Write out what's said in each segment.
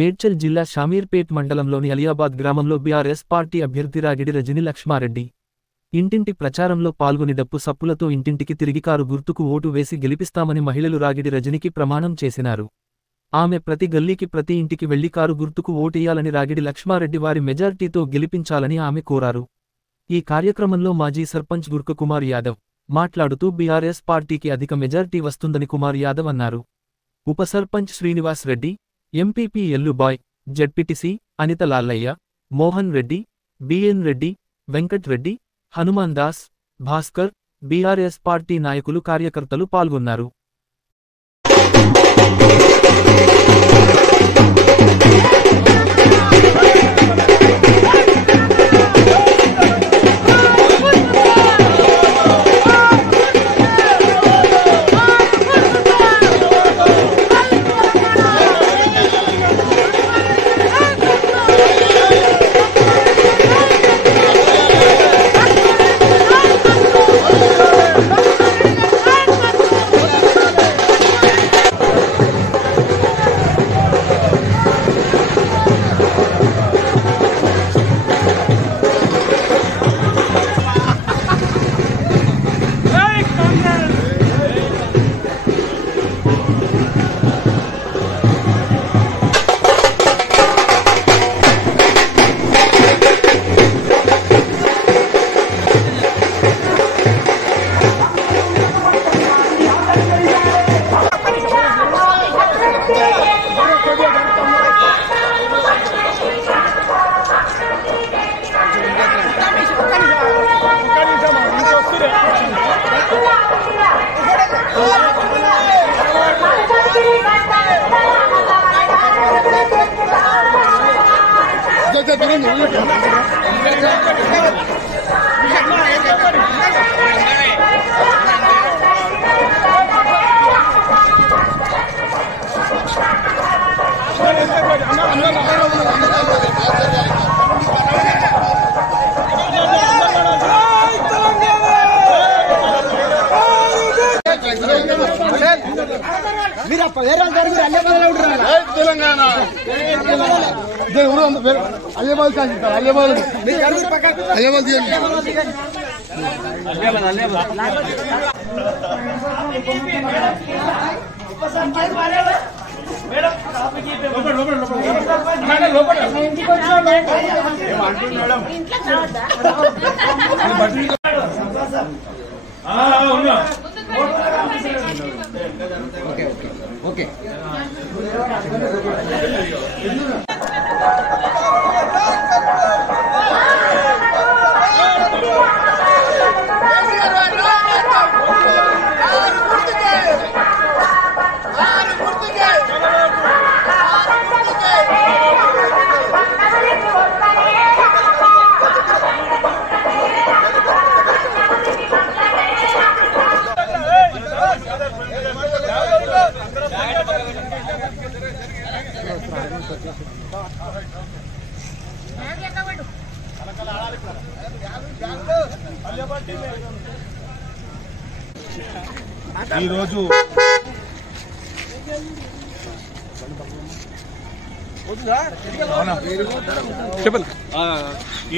మేడ్చల్ జిల్లా షామీర్పేట్ మండలంలోని అలియాబాద్ గ్రామంలో బీఆర్ఎస్ పార్టీ అభ్యర్థి రాగిడి రజని లక్ష్మారెడ్డి ఇంటింటి ప్రచారంలో పాల్గొని డప్పు సప్పులతో ఇంటింటికి తిరిగి కారు గుర్తుకు ఓటు వేసి గెలిపిస్తామని మహిళలు రాగిడి రజనికి ప్రమాణం చేసినారు. ఆమె ప్రతి గల్లీకి ప్రతి ఇంటికి వెళ్లి కారు గుర్తుకు ఓటేయాలని రాగిడి లక్ష్మారెడ్డి వారి మెజార్టీతో గెలిపించాలని ఆమె కోరారు. ఈ కార్యక్రమంలో మాజీ సర్పంచ్ గుర్క కుమార్ యాదవ్ మాట్లాడుతూ బీఆర్ఎస్ పార్టీకి అధిక మెజార్టీ వస్తుందని కుమార్ యాదవ్ అన్నారు. ఉప sarpanch Srinivas Reddy, MPP Ellubai, ZPTC Anitha Lallaiah, Mohan Reddy, BN Reddy, Venkat Reddy, Hanuman Das, Bhaskar, BRS party నాయకులు కార్యకర్తలు పాల్గొన్నారు.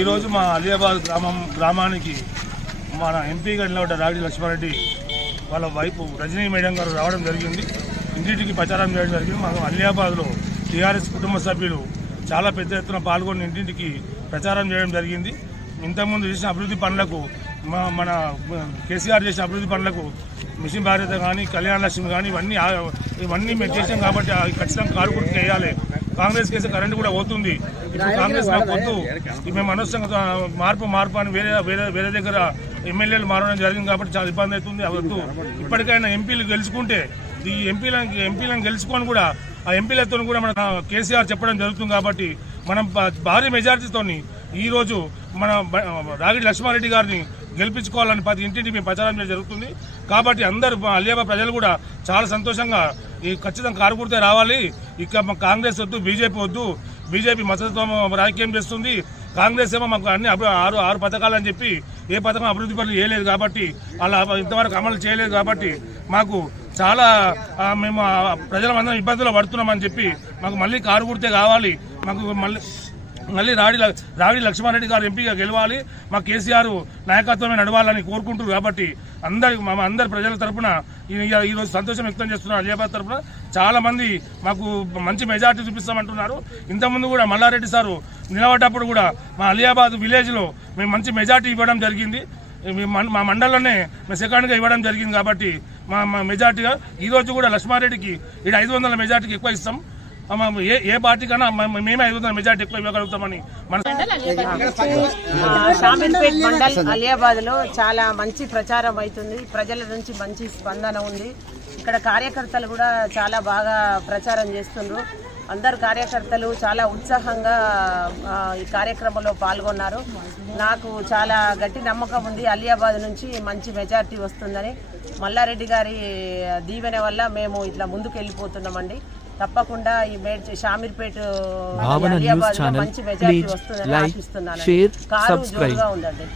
ఈరోజు మా అలియాబాద్ గ్రామానికి మన ఎంపీ గారిలో రాగిడి లక్ష్మారెడ్డి వాళ్ళ వైపు రజనీ మేడం గారు రావడం జరిగింది. ఇంటింటికి ప్రచారం చేయడం జరిగింది. మా అలియాబాద్లో టీఆర్ఎస్ కుటుంబ సభ్యులు చాలా పెద్ద ఎత్తున పాల్గొని ఇంటింటికి ప్రచారం చేయడం జరిగింది. ఇంతకుముందు చేసిన అభివృద్ధి పనులకు మన కేసీఆర్ చేసిన అభివృద్ధి పనులకు మిషన్ భారత కానీ కళ్యాణ లక్ష్మి కానీ ఇవన్నీ మేము చేసాం కాబట్టి ఖచ్చితంగా కారు గుర్తుకు వేయాలి. కాంగ్రెస్ కేసు కరెంటు కూడా పోతుంది. ఇప్పుడు కాంగ్రెస్ మాకు వద్దు, మేము అనవసరంగా మార్పు అని వేరే దగ్గర ఎమ్మెల్యేలు మారడం జరిగింది కాబట్టి చాలా ఇబ్బంది అవుతుంది. అవద్దు. ఇప్పటికైనా ఎంపీలు గెలుచుకుంటే ఈ ఎంపీలను గెలుచుకొని కూడా ఆ ఎంపీలతో కూడా మన కేసీఆర్ చెప్పడం జరుగుతుంది కాబట్టి మనం భారీ మెజారిటీతో ఈరోజు మన రాగిడి లక్ష్మారెడ్డి గారిని గెలిపించుకోవాలని ప్రతి ఇంటింటి మేము ప్రచారం చేయడం జరుగుతుంది. కాబట్టి అందరూ అలియాబాద్ ప్రజలు కూడా చాలా సంతోషంగా ఈ ఖచ్చితంగా కారు గుర్తే రావాలి. ఇక కాంగ్రెస్ వద్దు, బీజేపీ వద్దు. బీజేపీ మద్దతుతో రాజకీయం చేస్తుంది. కాంగ్రెస్ ఏమో మాకు అన్ని ఆరు పథకాలు అని చెప్పి ఏ పథకం అభివృద్ధి పనులు చేయలేదు కాబట్టి అలా ఇంతవరకు అమలు చేయలేదు కాబట్టి మాకు చాలా మేము ప్రజలందరం ఇబ్బందులు పడుతున్నామని చెప్పి మాకు మళ్ళీ కారు గుర్తే కావాలి, మాకు మళ్ళీ రావిడి లక్ష్మారెడ్డి గారు ఎంపీగా గెలవాలి, మా కేసీఆర్ నాయకత్వమే నడవాలని కోరుకుంటున్నారు. కాబట్టి అందరి ప్రజల తరఫున ఈరోజు సంతోషం వ్యక్తం చేస్తున్నారు. అలియాబాద్ తరఫున చాలా మంది మాకు మంచి మెజార్టీ చూపిస్తామంటున్నారు. ఇంతకుముందు కూడా మల్లారెడ్డి సారు నిలబడ్డప్పుడు కూడా మా అలియాబాద్ విలేజ్లో మేము మంచి మెజార్టీ ఇవ్వడం జరిగింది. మా మండలంలోనే మేము సెకండ్గా ఇవ్వడం జరిగింది. కాబట్టి మా మెజార్టీగా ఈరోజు కూడా లక్ష్మారెడ్డికి ఇక్కడ 500 మెజార్టీకి ఎక్కువ ఇస్తాం. ఏ పార్టీ కన్నా మేమే 500 మెజార్టీ ఎక్కువ ఇవ్వగలుగుతామని షామీర్పేట్ మండల్ అలియాబాద్ లో చాలా మంచి ప్రచారం అవుతుంది. ప్రజల నుంచి మంచి స్పందన ఉంది. ఇక్కడ కార్యకర్తలు కూడా చాలా బాగా ప్రచారం చేస్తున్నారు. అందరు కార్యకర్తలు చాలా ఉత్సాహంగా ఈ కార్యక్రమంలో పాల్గొన్నారు. నాకు చాలా గట్టి నమ్మకం ఉంది అలియాబాద్ నుంచి మంచి మెజార్టీ వస్తుందని. మల్లారెడ్డి గారి దీవెన వల్ల మేము ఇట్లా ముందుకు వెళ్ళిపోతున్నామండి. తప్పకుండా ఈ షామీర్పేట్ అలియాబాద్ లో మంచి మెజార్టీ వస్తుందని ఆశిస్తున్నాను. కారు జోరుగా ఉందండి.